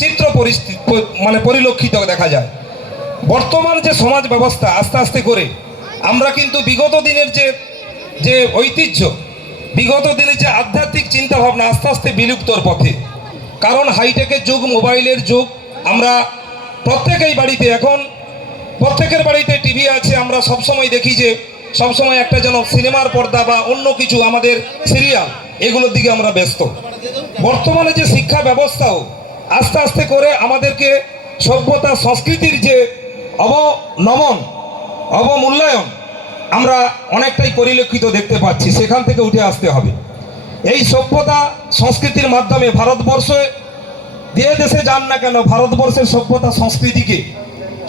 চিত্র পরিস্থিতি পরিলক্ষিত দেখা যায়। বর্তমান যে সমাজ ব্যবস্থা আস্তে আস্তে করে আমরা কিন্তু বিগত দিনের যে ঐতিহ্য, বিগত দিনের যে আধ্যাত্মিক চিন্তাভাবনা আস্তে আস্তে বিলুপ্তর পথে। কারণ হাইটেকের যুগ, মোবাইলের যুগ, আমরা প্রত্যেকের বাড়িতে টিভি আছে। আমরা সবসময় দেখি যে সবসময় একটা যেন সিনেমার পর্দা বা অন্য কিছু আমাদের সিরিয়াল, এগুলোর দিকে আমরা ব্যস্ত। বর্তমানে যে শিক্ষা ব্যবস্থাও আস্তে আস্তে করে আমাদেরকে সভ্যতা সংস্কৃতির যে অবমূল্যায়ন আমরা অনেকটাই পরিলক্ষিত দেখতে পাচ্ছি। সেখান থেকে উঠে আসতে হবে। এই সভ্যতা সংস্কৃতির মাধ্যমে ভারতবর্ষে যে দেশে যান না কেন, ভারতবর্ষের সভ্যতা সংস্কৃতিকে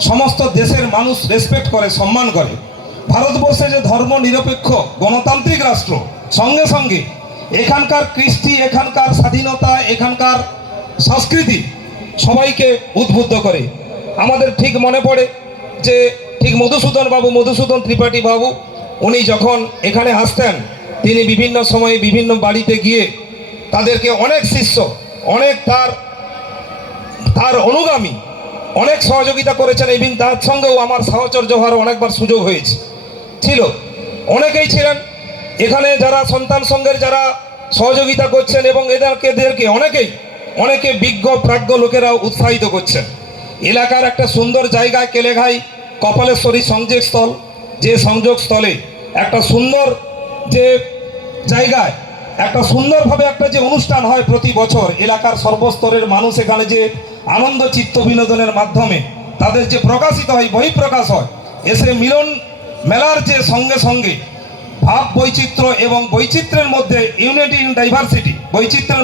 সমস্ত দেশের মানুষ রেসপেক্ট করে, সম্মান করে। ভারতবর্ষে যে ধর্ম নিরপেক্ষ গণতান্ত্রিক রাষ্ট্র, সঙ্গে সঙ্গে এখানকার কৃষ্টি, এখানকার স্বাধীনতা, এখানকার সংস্কৃতি সবাইকে উদ্বুদ্ধ করে। আমাদের ঠিক মনে পড়ে যে ঠিক মধুসূদন ত্রিপাঠী বাবু, উনি যখন এখানে আসতেন, তিনি বিভিন্ন সময়ে বিভিন্ন বাড়িতে গিয়ে তাদেরকে অনেক শিষ্য, অনেক তার অনুগামী অনেক সহযোগিতা করেছেন। এবং তার সঙ্গেও আমার সাহচর্য হওয়ার অনেকবার সুযোগ ছিল। অনেকেই ছিলেন এখানে যারা সন্তান সংঘের যারা সহযোগিতা করছেন, এবং এদেরকে অনেকে বিজ্ঞ প্রাজ্ঞ লোকেরাও উৎসাহিত করছেন। এলাকার একটা সুন্দর জায়গায় কেলেঘাই কপালেশ্বরী সংযোগস্থল, যে সংযোগস্থলে একটা সুন্দর যে জায়গায় একটা সুন্দরভাবে একটা যে অনুষ্ঠান হয় প্রতি বছর, এলাকার সর্বস্তরের মানুষ এখানে যে আনন্দ চিত্ত বিনোদনের মাধ্যমে তাদের যে প্রকাশিত হয়, বহিঃপ্রকাশ হয়, এসে মিলন মেলার যে সঙ্গে সঙ্গে ভাব বৈচিত্র্য এবং বৈচিত্র্যের মধ্যে ইউনিটি ইন ডাইভার্সিটি, বৈচিত্র্যের